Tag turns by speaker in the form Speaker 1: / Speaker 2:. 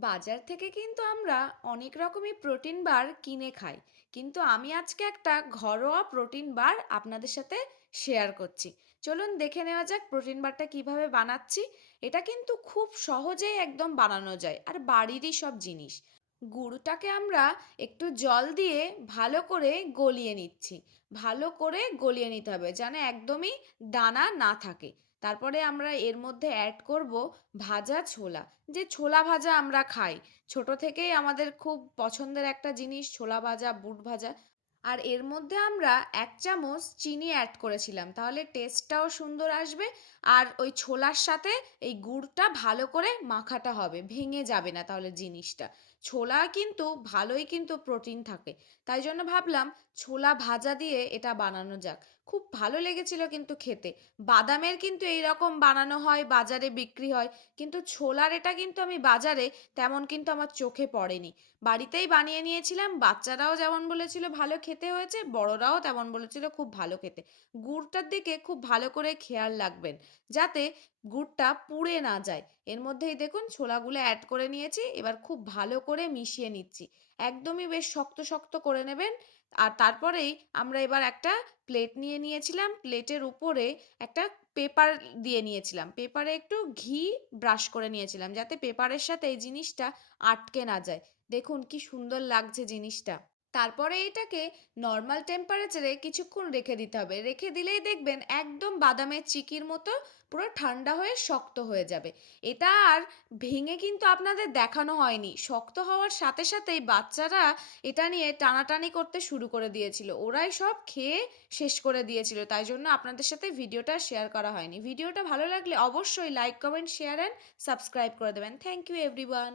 Speaker 1: বাজার থেকে কিন্তু আমরা অনেক রকমই প্রোটিন বার কিনে খাই। কিন্তু আমি আজকে একটা ঘরোয়া প্রোটিন বার আপনাদের সাথে শেয়ার করছি। চলুন দেখে নেওয়া যাক প্রোটিন বারটা কীভাবে বানাচ্ছি। এটা কিন্তু খুব সহজেই একদম বানানো যায়। আর বাড়িরই সব জিনিস। গুড়টাকে আমরা একটু জল দিয়ে ভালো করে গলিয়ে নিচ্ছি। ভালো করে গলিয়ে নিতে হবে যেন একদমই দানা না থাকে। তারপরে আমরা এর মধ্যে অ্যাড করব ভাজা ছোলা। যে ছোলা ভাজা আমরা খাই। ছোট থেকেই আমাদের খুব পছন্দের একটা জিনিস ছোলা ভাজা, বুট ভাজা। আর এর মধ্যে আমরা এক চামচ চিনি অ্যাড করেছিলাম। তাহলে টেস্টটাও সুন্দর আসবে আর ওই ছোলার সাথে এই গুড়টা ভালো করে মাখাটা হবে, ভেঙে যাবে না তাহলে জিনিসটা। ছোলা কিন্তু ভালোই কিন্তু প্রোটিন থাকে। তাই জন্য ভাবলাম ছোলা ভাজা দিয়ে এটা বানানো যাক। খুব ভালো লেগেছিল কিন্তু খেতে। বাদামের কিন্তু এই রকম বানানো হয়, বাজারে বিক্রি হয়, কিন্তু ছোলার এটা কিন্তু আমি বাজারে তেমন কিন্তু আমার চোখে পড়েনি। বাড়িতেই বানিয়ে নিয়েছিলাম, বাচ্চারাও যেমন বলেছিল ভালো খেতে হয়েছে, বড়রাও তেমন বলেছিল খুব ভালো খেতে। গুড়টার দিকে খুব ভালো করে খেয়াল রাখবেন যাতে গুড়টা পুড়ে না যায়। এর মধ্যেই দেখুন ছোলাগুলো অ্যাড করে নিয়েছি, এবার খুব ভালো করে মিশিয়ে নিচ্ছি। একদমই বেশ শক্ত শক্ত করে নেবেন। আর তারপরেই আমরা এবার একটা প্লেট নিয়ে নিয়েছিলাম। প্লেটের উপরে একটা পেপার দিয়ে নিয়েছিলাম। পেপারে একটু ঘি ব্রাশ করে নিয়েছিলাম যাতে পেপারের সাথে এই জিনিসটা আটকে না যায়। দেখুন কি সুন্দর লাগছে জিনিসটা। তারপরে এটাকে নর্মাল টেম্পারেচারে কিছুক্ষণ রেখে দিতে হবে। রেখে দিলেই দেখবেন একদম বাদামের চিকির মতো পুরো ঠান্ডা হয়ে শক্ত হয়ে যাবে। এটা আর ভেঙে কিন্তু আপনাদের দেখানো হয়নি। শক্ত হওয়ার সাথে সাথেই বাচ্চারা এটা নিয়ে টানাটানি করতে শুরু করে দিয়েছিল। ওরাই সব খেয়ে শেষ করে দিয়েছিল। তাই জন্য আপনাদের সাথে ভিডিওটা শেয়ার করা হয়নি। ভিডিওটা ভালো লাগলে অবশ্যই like comment share and subscribe করে দেবেন। Thank you everyone